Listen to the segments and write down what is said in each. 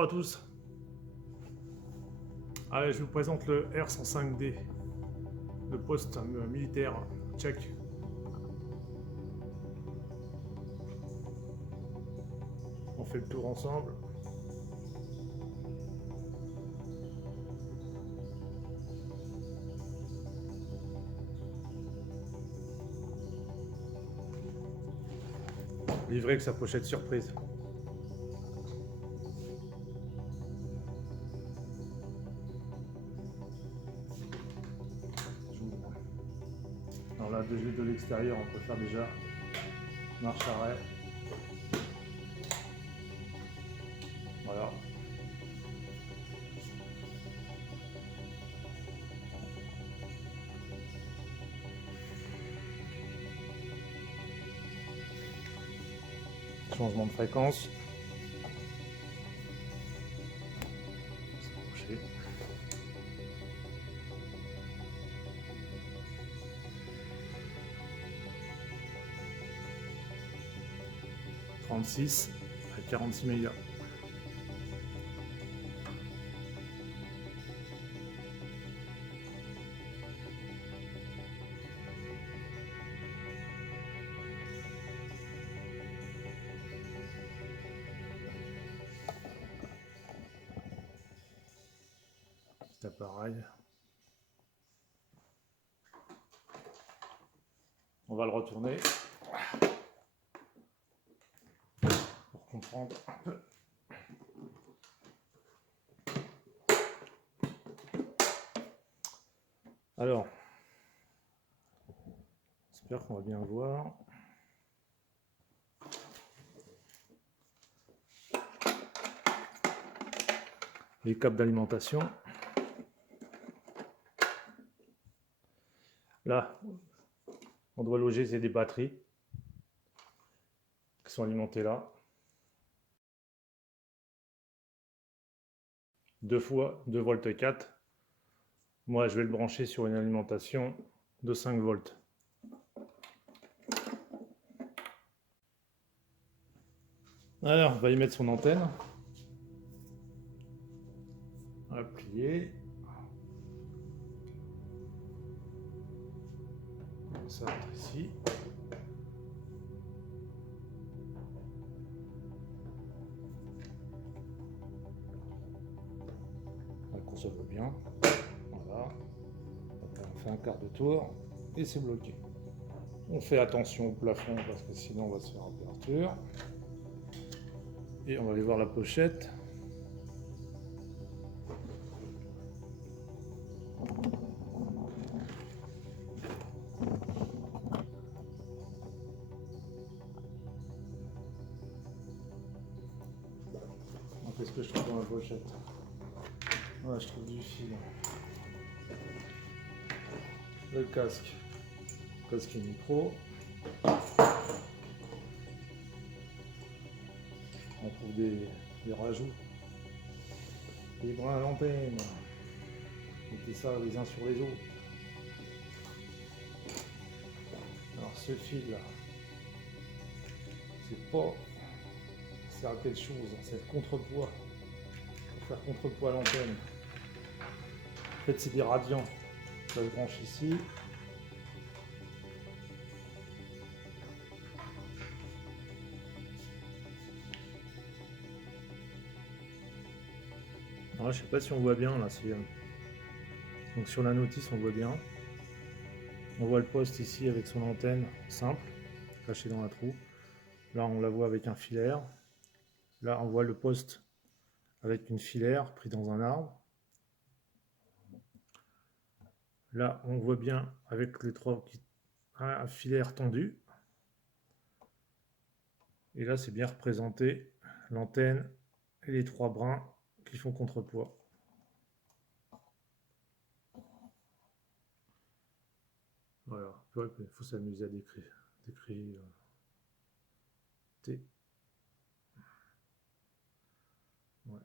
Bonjour à tous. Allez, je vous présente le R105D, le poste militaire tchèque. On fait le tour ensemble. Livré avec sa pochette surprise. Alors là, de l'extérieur, on peut faire déjà marche arrêt. Voilà. Changement de fréquence. S'approcher. « 36 à 46 mégas. Petit appareil. On va le retourner pour comprendre un peu. Alors, j'espère qu'on va bien voir. Les câbles d'alimentation. Là, on doit loger des batteries qui sont alimentées là. 2 fois 2 volts 4. Moi, je vais le brancher sur une alimentation de 5 volts. Alors, on va y mettre son antenne. On va plier. Ça rentre ici. On conserve bien. Voilà. On fait un quart de tour et c'est bloqué. On fait attention au plafond parce que sinon on va se faire aperture. Et on va aller voir la pochette. Qu'est-ce que je trouve dans la pochette? Ouais, je trouve du fil. Le casque et micro. On trouve des rajouts. Des brins à l'antenne. Mettez ça les uns sur les autres. Alors ce fil là, c'est pas... Ça sert à quelque chose, c'est le contrepoids. Pour faire contrepoids à l'antenne. En fait c'est des radiants. Ça se branche ici. Alors, je sais pas si on voit bien là. Donc sur la notice on voit bien. On voit le poste ici avec son antenne simple, cachée dans la trou. Là on la voit avec un filaire. Là on voit le poste avec une filaire pris dans un arbre. Là on voit bien avec les trois un filaire tendu. Et là c'est bien représenté l'antenne et les 3 brins qui font contrepoids. Voilà, il faut s'amuser à décrire. T. Ouais.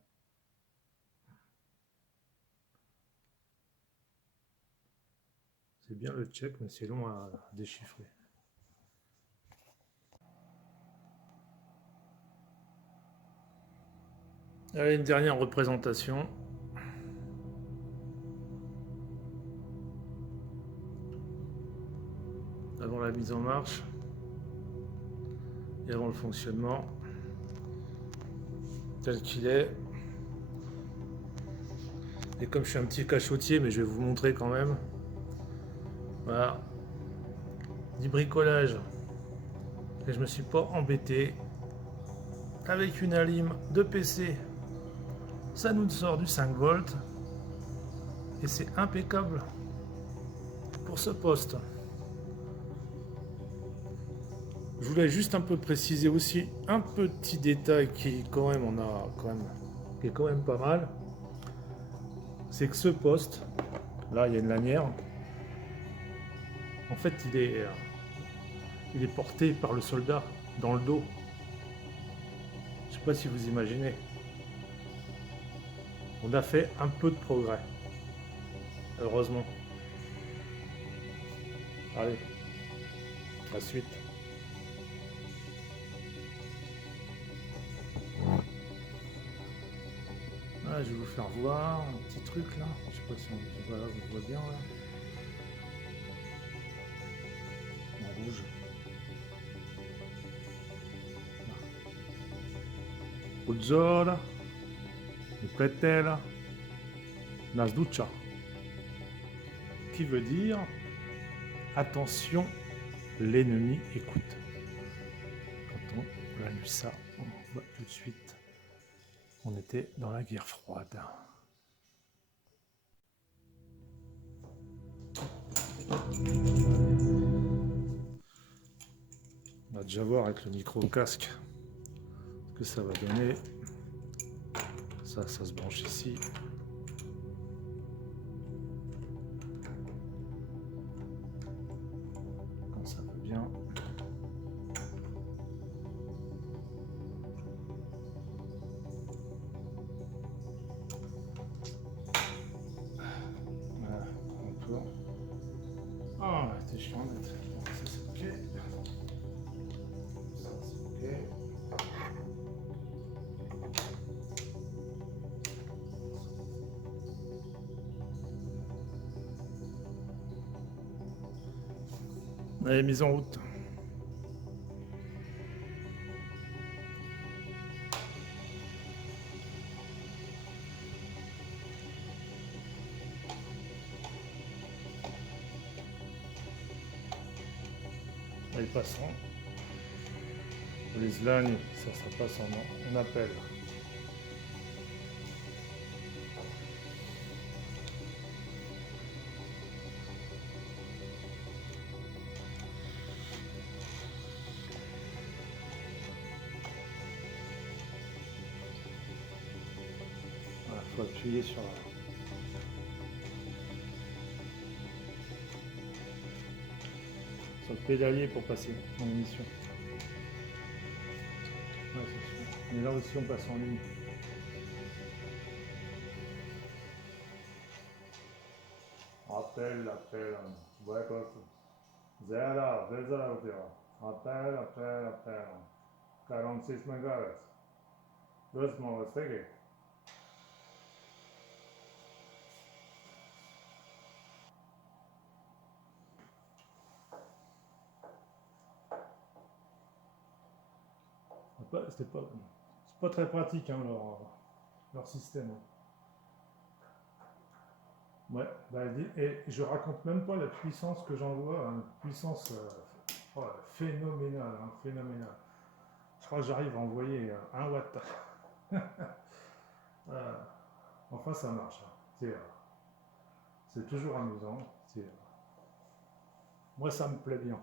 C'est bien le tchèque, mais c'est long à déchiffrer. Allez, une dernière représentation. Avant la mise en marche et avant le fonctionnement tel qu'il est. Et comme je suis un petit cachotier, mais je vais vous montrer quand même. Voilà. Du bricolage. Et je me suis pas embêté. Avec une alim de PC. Ça nous sort du 5 volts. Et c'est impeccable pour ce poste. Je voulais juste un peu préciser aussi un petit détail qui quand même qui est quand même pas mal. C'est que ce poste, là il y a une lanière. En fait il est porté par le soldat dans le dos. Je sais pas si vous imaginez. On a fait un peu de progrès. Heureusement. Allez, la suite. Ah, je vais vous faire voir un petit truc là. Je sais pas si on voit bien là. En rouge. Uzzora, le pretela, nasducha. Qui veut dire attention, l'ennemi écoute. Quand on a lu ça, on voit tout de suite. On était dans la guerre froide. On va déjà voir avec le micro-casque ce que ça va donner. Ça se branche ici. Quand ça va bien. Voilà, on tourne. Ah, c'est chiant d'être. Ça c'est ok. Ça c'est ok. Allez, mise en route. Allez, passons. Les lagnes, ça passe en appel. Voilà, il faut appuyer sur le pédalier pour passer en émission. Ouais, c'est sûr. Mais là aussi, on passe en ligne. Appel. Ouais, quoi. Zéro, Appel. 46 MHz. Doucement, c'est c'est pas très pratique hein, leur système. Ouais, bah, et je raconte même pas la puissance que j'envoie, une puissance phénoménale, hein, phénoménale. Je crois que j'arrive à envoyer 1 watt. Enfin, ça marche. Hein. C'est toujours amusant. Moi, ça me plaît bien.